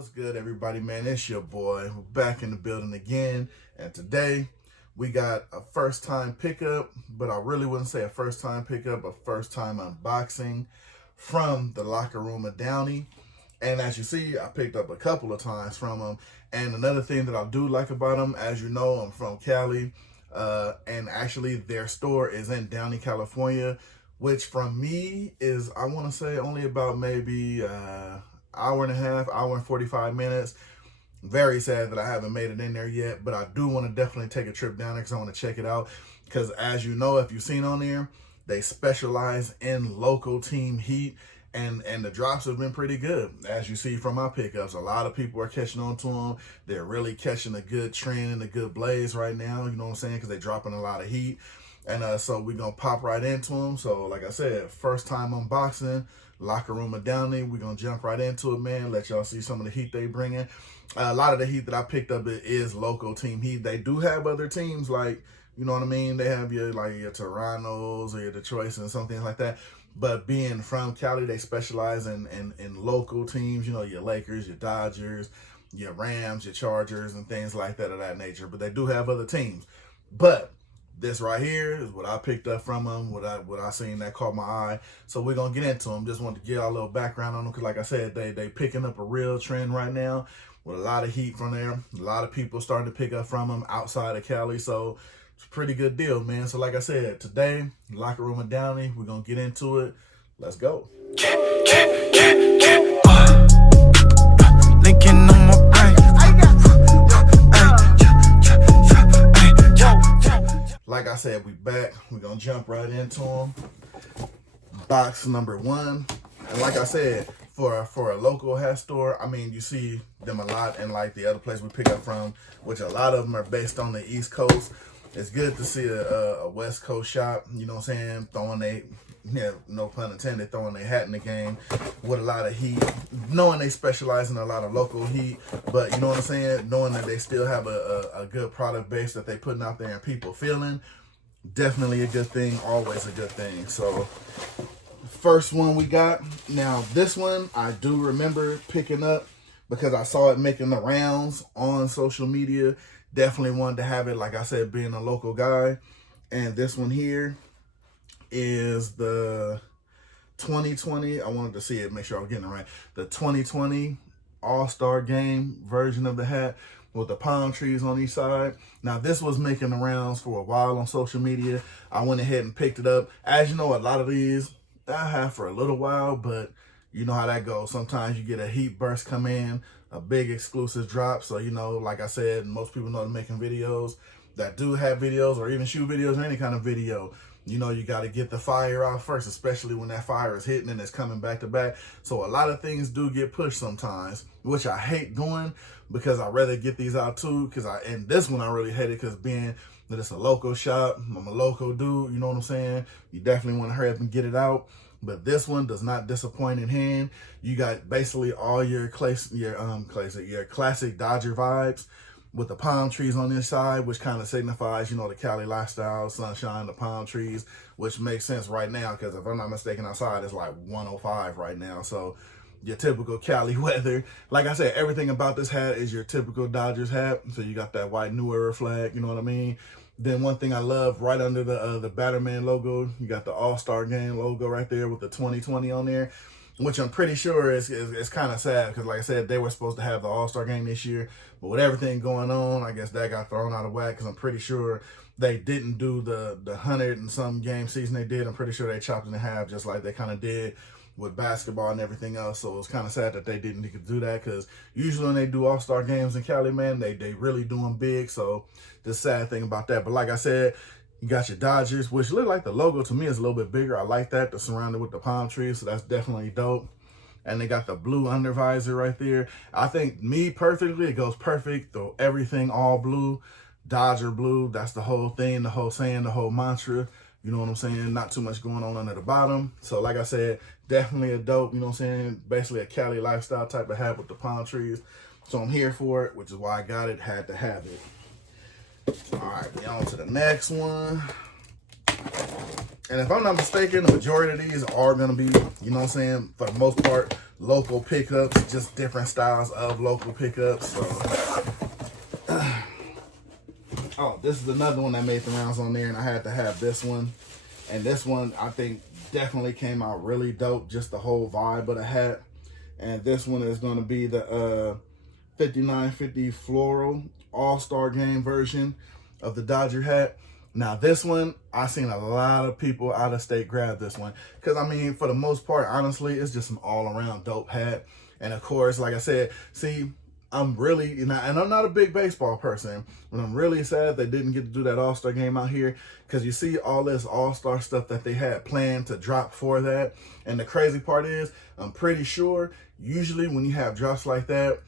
What's good, everybody, man? It's your boy. We're back in the building again, and today we got a first-time pickup, but I really wouldn't say a first-time pickup, a first-time unboxing from the locker room of Downey. And as you see, I picked up a couple of times from them. And another thing that I do like about them, as you know, I'm from Cali, and actually their store is in Downey, California, which from me is, I want to say, only about maybe hour and a half, hour and 45 minutes. Very sad that I haven't made it in there yet, but I do want to definitely take a trip down there because I want to check it out. Because as you know, if you've seen on there, they specialize in local team heat, and the drops have been pretty good. As you see from my pickups, a lot of people are catching on to them. They're really catching a good trend and a good blaze right now, you know what I'm saying, because they're dropping a lot of heat. And so we're going to pop right into them. So like I said, first time unboxing, locker room of Downey. We're going to jump right into it, man. Let y'all see some of the heat they bringing. A lot of the heat that I picked up is local team heat. They do have other teams, like, you know what I mean? They have your Torontos or your Detroits and something like that. But being from Cali, they specialize in local teams, you know, your Lakers, your Dodgers, your Rams, your Chargers, and things like that of that nature. But they do have other teams. But this right here is what I picked up from them, what I seen that caught my eye. So we're going to get into them. Just wanted to give y'all a little background on them because, like I said, they picking up a real trend right now with a lot of heat from there. A lot of people starting to pick up from them outside of Cali. So it's a pretty good deal, man. So like I said, today, locker room of Downey, we're going to get into it. Let's go. Linking on my brain. Like I said, we back. We're going to jump right into them. Box number one. And like I said, for a local hat store, I mean, you see them a lot in like the other place we pick up from, which a lot of them are based on the East Coast. It's good to see a West Coast shop, you know what I'm saying, throwing no pun intended, throwing their hat in the game with a lot of heat, knowing they specialize in a lot of local heat, but you know what I'm saying, knowing that they still have a good product base that they putting out there and people feeling, definitely a good thing, always a good thing. So first one we got, now this one I do remember picking up because I saw it making the rounds on social media. Definitely wanted to have it, like I said, being a local guy. And this one here is the 2020. I wanted to see it, make sure I was getting it right. The 2020 All-Star Game version of the hat with the palm trees on each side. Now, this was making the rounds for a while on social media. I went ahead and picked it up. As you know, a lot of these I have for a little while, but you know how that goes. Sometimes you get a heat burst come in, a big exclusive drop. So, you know, like I said, most people know they're making videos that do have videos or even shoot videos or any kind of video. You know, you got to get the fire out first, especially when that fire is hitting and it's coming back to back. So a lot of things do get pushed sometimes, which I hate doing because I'd rather get these out too. And this one I really hate it because being that it's a local shop, I'm a local dude, you know what I'm saying? You definitely want to hurry up and get it out. But this one does not disappoint in hand. You got basically all your classic Dodger vibes with the palm trees on this side, which kind of signifies, you know, the Cali lifestyle, sunshine, the palm trees, which makes sense right now because if I'm not mistaken, outside it's like 105 right now. So your typical Cali weather. Like I said, everything about this hat is your typical Dodgers hat. So you got that white New Era flag, you know what I mean? Then one thing I love, right under the Batterman logo, you got the All-Star Game logo right there with the 2020 on there, which I'm pretty sure is kind of sad because, like I said, they were supposed to have the All-Star Game this year, but with everything going on, I guess that got thrown out of whack because I'm pretty sure they didn't do the 100 and some game season they did. I'm pretty sure they chopped it in half just like they kind of did with basketball and everything else. So it's kind of sad that they didn't do that because usually when they do All-Star games in Cali, man, they really do them big. So the sad thing about that. But like I said, you got your Dodgers, which look like the logo to me is a little bit bigger. I like that. They're surrounded with the palm trees, so that's definitely dope. And they got the blue under visor right there. I think me perfectly, it goes perfect. Though everything all blue, Dodger blue. That's the whole thing, the whole saying, the whole mantra. You know what I'm saying? Not too much going on under the bottom. So like I said, definitely a dope, you know what I'm saying? Basically a Cali lifestyle type of hat with the palm trees. So I'm here for it, which is why I got it, had to have it. All right, we on to the next one. And if I'm not mistaken, the majority of these are going to be, you know what I'm saying, for the most part, local pickups, just different styles of local pickups. So, oh, this is another one that made the rounds on there, and I had to have this one. And this one, I think, definitely came out really dope, just the whole vibe of the hat. And this one is going to be the 5950 Floral All-Star Game version of the Dodger hat. Now, this one, I've seen a lot of people out of state grab this one. Because, I mean, for the most part, honestly, it's just an all-around dope hat. And, of course, like I said, see, I'm really, and I'm not a big baseball person, but I'm really sad they didn't get to do that All-Star Game out here, because you see all this All-Star stuff that they had planned to drop for that. And the crazy part is, I'm pretty sure, usually when you have drops like that,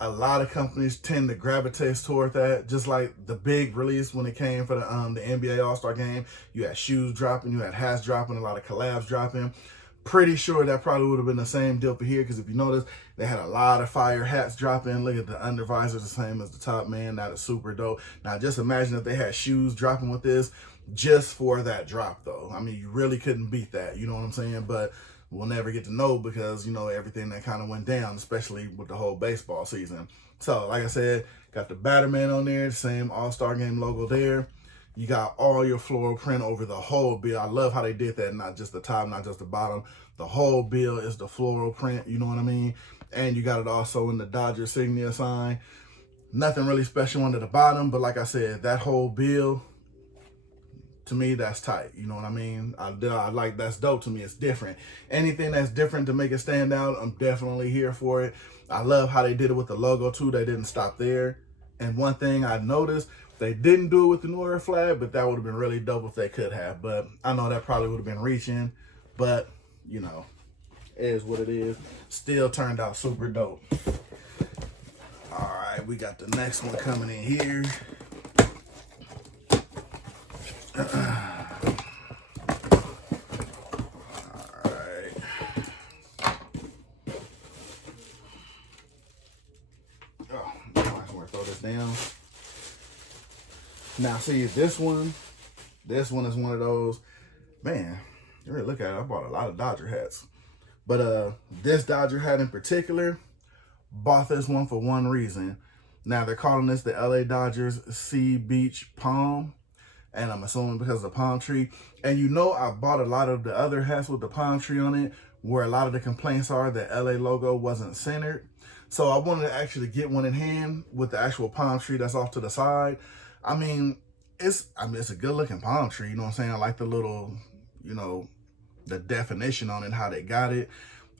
a lot of companies tend to gravitate toward that. Just like the big release when it came for the NBA All-Star Game, you had shoes dropping, you had hats dropping, a lot of collabs dropping. Pretty sure that probably would have been the same deal for here, because if you notice, they had a lot of fire hats dropping. Look at the under visor, the same as the top, man. That is super dope. Now, just imagine if they had shoes dropping with this just for that drop, though. I mean, you really couldn't beat that, you know what I'm saying? But we'll never get to know, because, you know, everything that kind of went down, especially with the whole baseball season. So, like I said, got the Batterman on there, the same All-Star Game logo there. You got all your floral print over the whole bill. I love how they did that, not just the top, not just the bottom. The whole bill is the floral print, you know what I mean? And you got it also in the Dodger signature sign. Nothing really special under the bottom, but like I said, that whole bill, to me, that's tight. You know what I mean? I like, that's dope to me. It's different. Anything that's different to make it stand out, I'm definitely here for it. I love how they did it with the logo too. They didn't stop there. And one thing I noticed, they didn't do it with the New Era flag, but that would have been really dope if they could have. But I know that probably would have been reaching, but you know, it is what it is. Still turned out super dope. All right, we got the next one coming in here. Down. Now, see, this one is one of those, man, you really look at it, I bought a lot of Dodger hats. But this Dodger hat in particular, bought this one for one reason. Now, they're calling this the LA Dodgers Sea Beach Palm. And I'm assuming because of the palm tree. And you know, I bought a lot of the other hats with the palm tree on it, where a lot of the complaints are that LA logo wasn't centered. So I wanted to actually get one in hand with the actual palm tree that's off to the side. I mean, it's a good looking palm tree, you know what I'm saying? I like the little, you know, the definition on it, how they got it.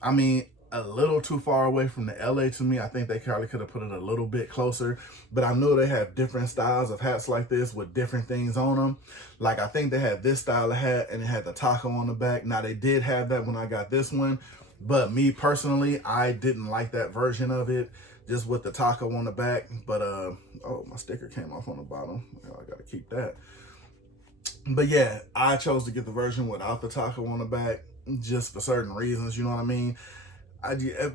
I mean, a little too far away from the LA to me. I think they probably could have put it a little bit closer, but I know they have different styles of hats like this with different things on them. Like, I think they had this style of hat and it had the taco on the back. Now, they did have that when I got this one, but me personally, I didn't like that version of it, just with the taco on the back. But, oh, my sticker came off on the bottom. I gotta keep that. But yeah, I chose to get the version without the taco on the back, just for certain reasons, you know what I mean?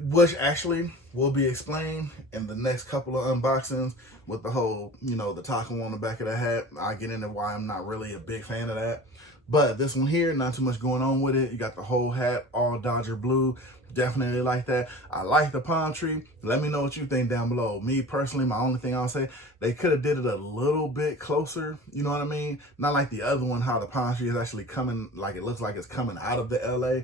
Which actually will be explained in the next couple of unboxings with the whole, you know, the taco on the back of the hat. I get into why I'm not really a big fan of that. But this one here, not too much going on with it. You got the whole hat, all Dodger blue. Definitely like that. I like the palm tree. Let me know what you think down below. Me personally, my only thing I'll say, they could have did it a little bit closer. You know what I mean? Not like the other one, how the palm tree is actually coming, like it looks like it's coming out of the LA.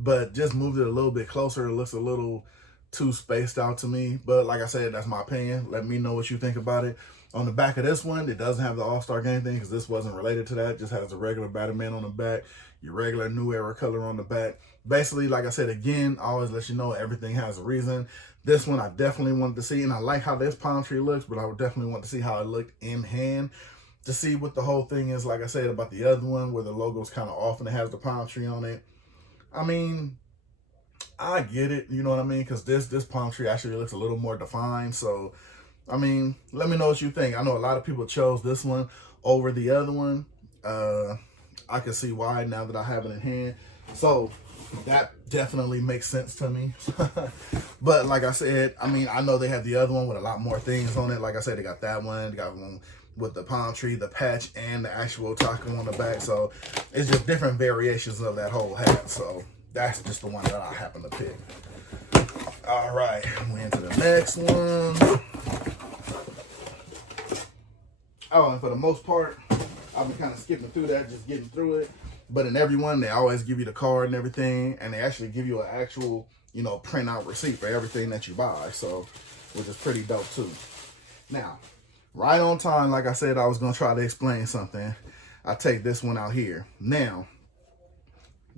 But just moved it a little bit closer. It looks a little too spaced out to me. But like I said, that's my opinion. Let me know what you think about it. On the back of this one, it doesn't have the All-Star Game thing because this wasn't related to that. It just has a regular Batterman on the back, your regular New Era color on the back. Basically, like I said, again, I always let you know everything has a reason. This one I definitely wanted to see, and I like how this palm tree looks, but I would definitely want to see how it looked in hand to see what the whole thing is, like I said, about the other one where the logo's kind of off and it has the palm tree on it. I mean, I get it, you know what I mean? Because this palm tree actually looks a little more defined. So, I mean, let me know what you think. I know a lot of people chose this one over the other one. I can see why now that I have it in hand. So, that definitely makes sense to me. But like I said, I mean, I know they have the other one with a lot more things on it. Like I said, they got that one. They got one with the palm tree, the patch, and the actual taco on the back. So it's just different variations of that whole hat. So that's just the one that I happen to pick. All right, we into the next one. Oh, and for the most part, I've been kind of skipping through that, just getting through it. But in every one, they always give you the card and everything, and they actually give you an actual, you know, printout receipt for everything that you buy. So, which is pretty dope too. Now, right on time, like I said, I was gonna try to explain something. I take this one out here. Now,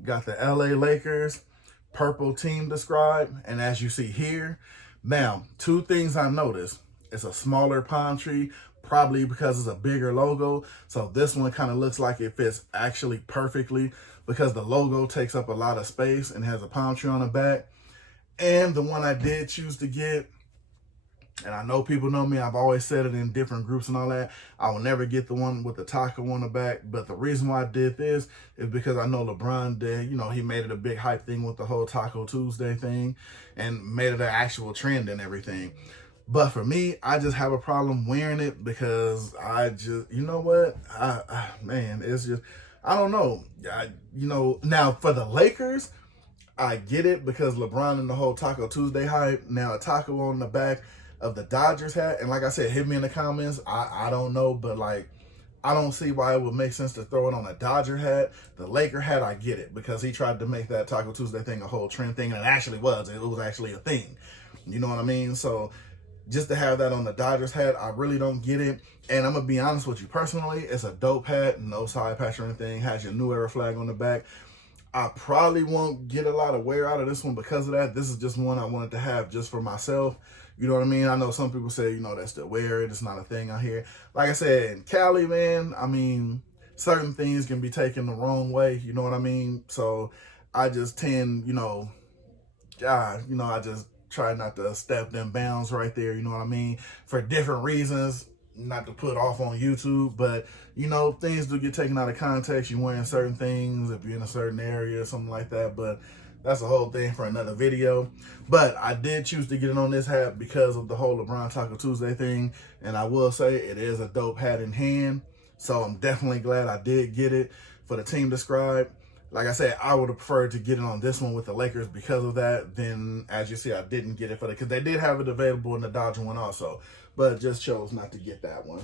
got the LA Lakers purple team described, and as you see here, now two things I noticed. It's a smaller palm tree, probably because it's a bigger logo. So this one kind of looks like it fits actually perfectly because the logo takes up a lot of space and has a palm tree on the back. And the one I did choose to get, and I know people know me, I've always said it in different groups and all that, I will never get the one with the taco on the back. But the reason why I did this is because I know LeBron did, you know, he made it a big hype thing with the whole Taco Tuesday thing and made it an actual trend and everything. But for me, I just have a problem wearing it because I just, you know what? Man, it's just, I don't know. You know, now for the Lakers, I get it because LeBron and the whole Taco Tuesday hype. Now a taco on the back of the Dodgers hat. And like I said, hit me in the comments. I don't know, but like, I don't see why it would make sense to throw it on a Dodger hat. The Laker hat, I get it because he tried to make that Taco Tuesday thing a whole trend thing. And it actually was. It was actually a thing. You know what I mean? So just to have that on the Dodgers hat, I really don't get it. And I'm going to be honest with you personally, it's a dope hat, no side patch or anything, has your New Era flag on the back. I probably won't get a lot of wear out of this one because of that. This is just one I wanted to have just for myself. You know what I mean? I know some people say, you know, that's the wear it. It's not a thing out here. Like I said, in Cali, man, I mean, certain things can be taken the wrong way. You know what I mean? So I just tend, I just try not to step them bounds right there, you know what I mean? For different reasons, not to put off on YouTube, but, you know, things do get taken out of context. You're wearing certain things if you're in a certain area or something like that, but that's a whole thing for another video. But I did choose to get it on this hat because of the whole LeBron Taco Tuesday thing, and I will say it is a dope hat in hand, so I'm definitely glad I did get it for the team described. Like I said, I would have preferred to get it on this one with the Lakers because of that. Then, as you see, I didn't get it for the, because they did have it available in the Dodger one also, but just chose not to get that one.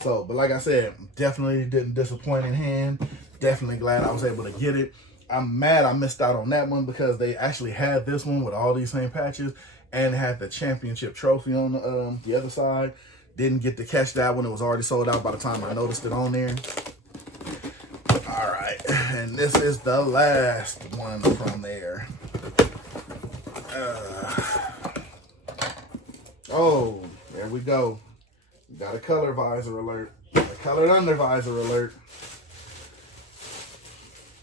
So, but like I said, definitely didn't disappoint in hand. Definitely glad I was able to get it. I'm mad I missed out on that one because they actually had this one with all these same patches and had the championship trophy on the other side. Didn't get to catch that one. It was already sold out by the time I noticed it on there. All right, and this is the last one from there. Oh, there we go. Got a color visor alert, a colored under visor alert.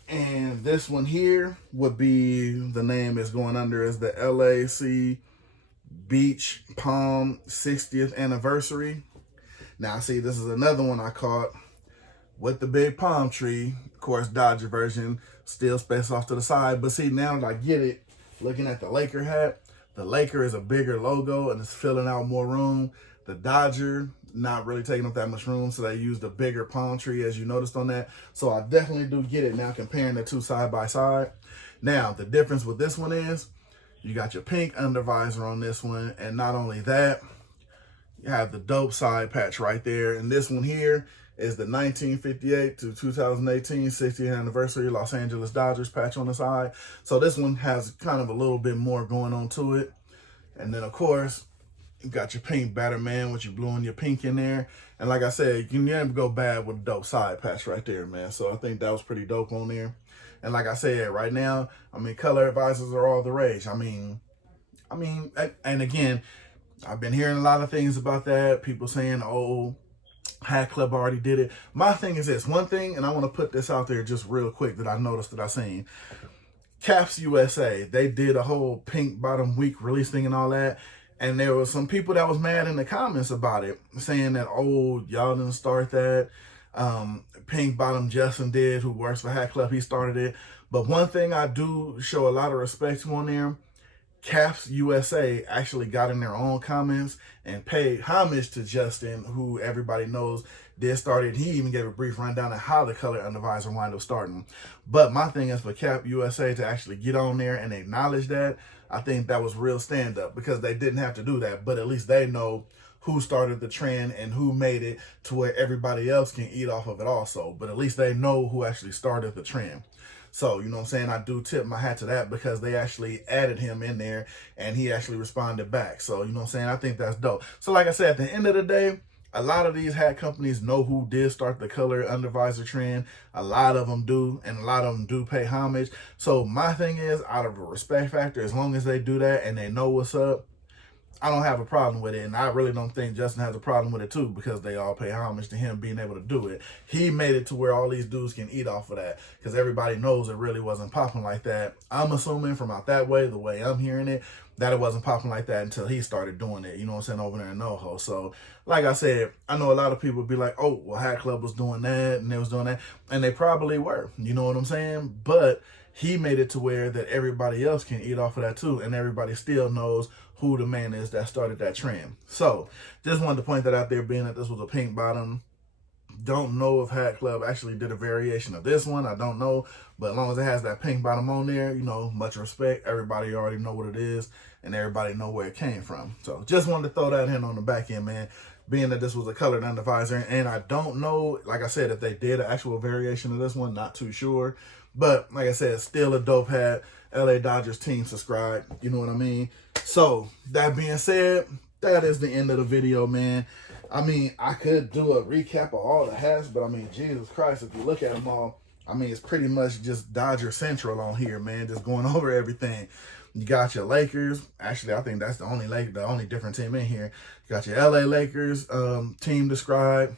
And this one here would be, the name is going under as the LAC Beach Palm 60th anniversary. Now, see, this is another one I caught with the big palm tree. Of course, Dodger version, still spaced off to the side. But see, now that I get it, looking at the Laker hat, the Laker is a bigger logo and it's filling out more room. The Dodger, not really taking up that much room, so they used a bigger palm tree, as you noticed on that. So I definitely do get it now, comparing the two side by side. Now, the difference with this one is you got your pink under visor on this one, and not only that, you have the dope side patch right there. And this one here is the 1958 to 2018 60th anniversary Los Angeles Dodgers patch on the side. So this one has kind of a little bit more going on to it. And then, of course, you got your pink batter man with your blue and your pink in there. And like I said, you can never go bad with a dope side patch right there, man. So I think that was pretty dope on there. And like I said, right now, I mean, color advisors are all the rage. I mean, and again, I've been hearing a lot of things about that. People saying, oh, Hat Club already did it. My thing is this, one thing, and I want to put this out there just real quick that I noticed that I seen. Caps USA, they did a whole pink bottom week release thing and all that. And there was some people that was mad in the comments about it, saying that, oh, y'all didn't start that. Pink Bottom Justin did, who works for Hat Club, he started it. But one thing I do show a lot of respect to on there, Caps USA actually got in their own comments and paid homage to Justin, who everybody knows did start it. He even gave a brief rundown of how the color under visor wind up starting. But my thing is for Cap USA to actually get on there and acknowledge that, I think that was real stand-up because they didn't have to do that, but at least they know who started the trend and who made it to where everybody else can eat off of it also. But at least they know who actually started the trend. So, you know what I'm saying? I do tip my hat to that because they actually added him in there and he actually responded back. So, you know what I'm saying? I think that's dope. So, like I said, at the end of the day, a lot of these hat companies know who did start the color undervisor trend. A lot of them do, and a lot of them do pay homage. So, my thing is, out of a respect factor, as long as they do that and they know what's up, I don't have a problem with it, and I really don't think Justin has a problem with it too because they all pay homage to him being able to do it. He made it to where all these dudes can eat off of that because everybody knows it really wasn't popping like that. I'm assuming from out that way, the way I'm hearing it, that it wasn't popping like that until he started doing it, you know what I'm saying, over there in NoHo. So, like I said, I know a lot of people would be like, oh, well, Hat Club was doing that, and they was doing that, and they probably were, you know what I'm saying? But he made it to where that everybody else can eat off of that too, and everybody still knows who the man is that started that trend. So, just wanted to point that out there, being that this was a pink bottom. Don't know if Hat Club actually did a variation of this one. I don't know. But as long as it has that pink bottom on there, you know, much respect. Everybody already know what it is, and everybody know where it came from. So, just wanted to throw that in on the back end, man, being that this was a colored undervisor. And I don't know, like I said, if they did an actual variation of this one, not too sure. But, like I said, still a dope hat. LA Dodgers team subscribe. You know what I mean? So, that being said, that is the end of the video, man. I mean, I could do a recap of all the hats, but I mean, Jesus Christ, if you look at them all, I mean, it's pretty much just Dodger Central on here, man, just going over everything. You got your Lakers. Actually, I think that's the only different team in here. You got your LA Lakers team described,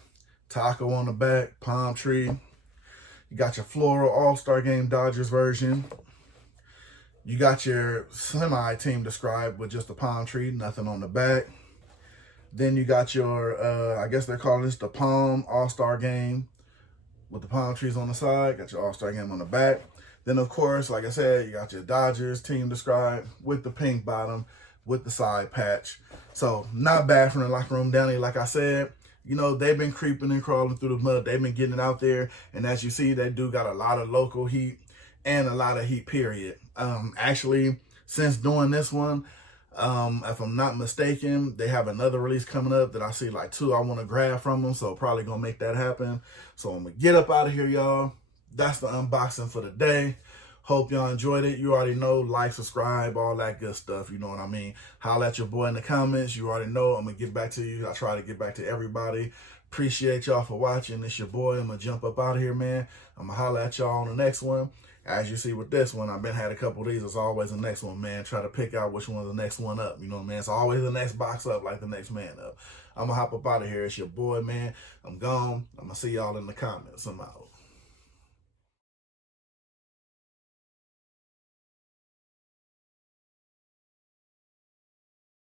taco on the back, palm tree. You got your Floral All-Star Game Dodgers version. You got your semi team described with just a palm tree, nothing on the back. Then you got your, I guess they're calling this the Palm All-Star Game with the palm trees on the side. Got your All-Star Game on the back. Then, of course, like I said, you got your Dodgers team described with the pink bottom, with the side patch. So, not bad from the locker room, Downey. Like I said, you know, they've been creeping and crawling through the mud. They've been getting it out there. And as you see, they do got a lot of local heat and a lot of heat, period. Actually, since doing this one, if I'm not mistaken, they have another release coming up that I see like 2 I want to grab from them. So probably going to make that happen. So I'm going to get up out of here, y'all. That's the unboxing for the day. Hope y'all enjoyed it. You already know, like, subscribe, all that good stuff. You know what I mean? Holla at your boy in the comments. You already know I'm going to get back to you. I try to get back to everybody. Appreciate y'all for watching. It's your boy. I'm going to jump up out of here, man. I'm going to holla at y'all on the next one. As you see with this one, I've been had a couple of these. It's always the next one, man. Try to pick out which one's the next one up. You know what I mean? It's always the next box up like the next man up. I'm going to hop up out of here. It's your boy, man. I'm gone. I'm going to see y'all in the comments. I'm out.